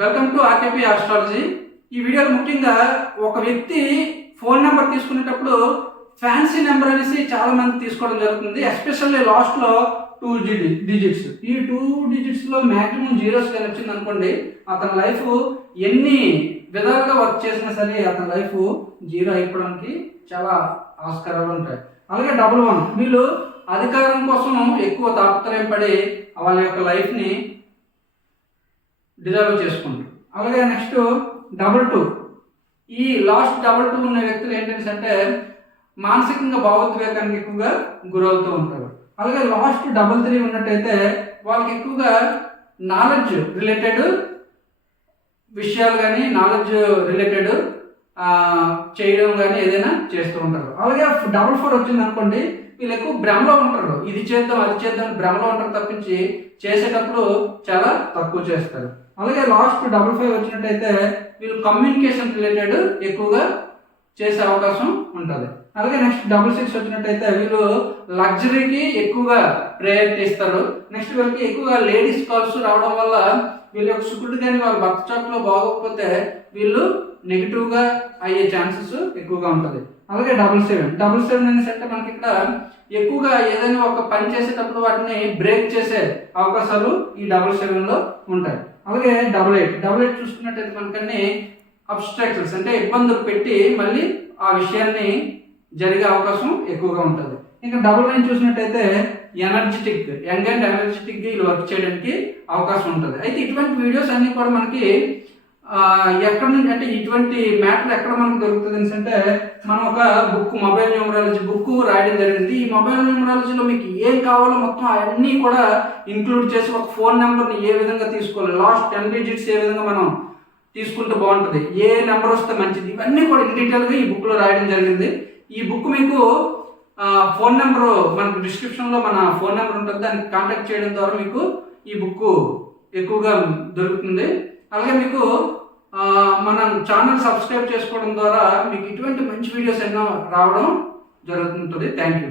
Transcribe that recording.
Welcome to RTP astrology. ఈ వీడియోలో ముఖ్యంగా ఒక వ్యక్తి ఫోన్ నెంబర్ తీసుకునేటప్పుడు ఫ్యాన్సీ నెంబర్ అనేసి చాలా మంది తీసుకోవడం జరుగుతుంది. ఎస్పెషల్లీ లాస్ట్లో 2 డిజిట్స్. ఈ 2 డిజిట్స్లో మ్యాక్సిమం జీరోస్ కానీ వచ్చింది అనుకోండి, అతని లైఫ్ ఎన్ని విధాలుగా వర్క్ చేసినా సరే అతని లైఫ్ జీరో అయిపోవడానికి చాలా ఆస్కారాలు ఉంటాయి. అలాగే 11 వీళ్ళు అధికారం కోసం ఎక్కువ తాపత్రయం పడి వాళ్ళ యొక్క లైఫ్ని డిజర్వ్ చేసుకుంటారు. అలాగే నెక్స్ట్ 22 ఈ లాస్ట్ 22 ఉన్న వ్యక్తులు ఏంటంటే మానసికంగా భావోద్వేగానికి ఎక్కువగా గురవుతూ ఉంటారు. అలాగే లాస్ట్ 33 ఉన్నట్టయితే వాళ్ళకి ఎక్కువగా నాలెడ్జ్ రిలేటెడ్ విషయాలు కానీ నాలెడ్జ్ రిలేటెడ్ చేయడం కానీ ఏదైనా చేస్తూ ఉంటారు. అలాగే 44 వచ్చింది అనుకోండి, వీళ్ళు ఎక్కువ భ్రమలో ఉంటారు. ఇది చేద్దాం అది చేద్దాం భ్రమలో ఉంటారు తప్పించి చేసేటప్పుడు చాలా తక్కువ చేస్తారు. అలాగే లాస్ట్ 55 వచ్చినట్టయితే వీళ్ళు కమ్యూనికేషన్ రిలేటెడ్ ఎక్కువగా చేసే అవకాశం ఉంటుంది. అలాగే నెక్స్ట్ 66 వచ్చినట్టయితే వీళ్ళు లగ్జరీకి ఎక్కువగా ప్రయారిటీ ఇస్తారు. నెక్స్ట్ వీళ్ళకి ఎక్కువగా లేడీస్ కాల్స్ రావడం వల్ల వీళ్ళ యొక్క సుకుడు కానీ వాళ్ళ భర్త చాట్లో బాగోకపోతే వీళ్ళు నెగిటివ్గా అయ్యే ఛాన్సెస్ ఎక్కువగా ఉంటుంది. అలాగే 77 అనేసి అంటే మనకి ఇక్కడ ఎక్కువగా ఏదైనా ఒక పని చేసేటప్పుడు వాటిని బ్రేక్ చేసే అవకాశాలు ఈ 77లో ఉంటాయి. అలాగే 88 చూసుకున్నట్టయితే మనకన్నీ అబ్స్ట్రాక్షన్స్ అంటే ఇబ్బందులు పెట్టి మళ్ళీ ఆ విషయాన్ని జరిగే అవకాశం ఎక్కువగా ఉంటుంది. ఇంకా 99 చూసినట్టయితే ఎనర్జెటిక్ యంగ్ అండ్ ఎనర్జెటిక్గా వీళ్ళు వర్క్ చేయడానికి అవకాశం ఉంటుంది. అయితే ఇటువంటి వీడియోస్ అన్నీ కూడా మనకి ఎక్కడ నుంచి అంటే ఇటువంటి మ్యాటర్ ఎక్కడ మనకు దొరుకుతుంది అంటే మనం ఒక బుక్ మొబైల్ న్యూమరాలజీ బుక్ రాయడం జరిగింది. ఈ మొబైల్ న్యూమరాలజీలో మీకు ఏం కావాలో మొత్తం అన్నీ కూడా ఇంక్లూడ్ చేసి ఒక ఫోన్ నెంబర్ని ఏ విధంగా తీసుకోవాలి, లాస్ట్ 10 డిజిట్స్ ఏ విధంగా మనం తీసుకుంటే బాగుంటుంది, ఏ నెంబర్ వస్తే మంచిది, ఇవన్నీ కూడా ఇన్ డీటెయిల్గా ఈ బుక్లో రాయడం జరిగింది. ఈ బుక్ మీకు ఫోన్ నెంబరు మనకు డిస్క్రిప్షన్లో మన ఫోన్ నెంబర్ ఉంటుంది, దానికి కాంటాక్ట్ చేయడం ద్వారా మీకు ఈ బుక్ ఎక్కువగా దొరుకుతుంది. అలాగే మీకు మన ఛానల్ సబ్స్క్రైబ్ చేసుకోవడం ద్వారా మీకు ఇటువంటి మంచి వీడియోస్ ఎన్నో రావడం జరుగుతుంటుంది. Thank you.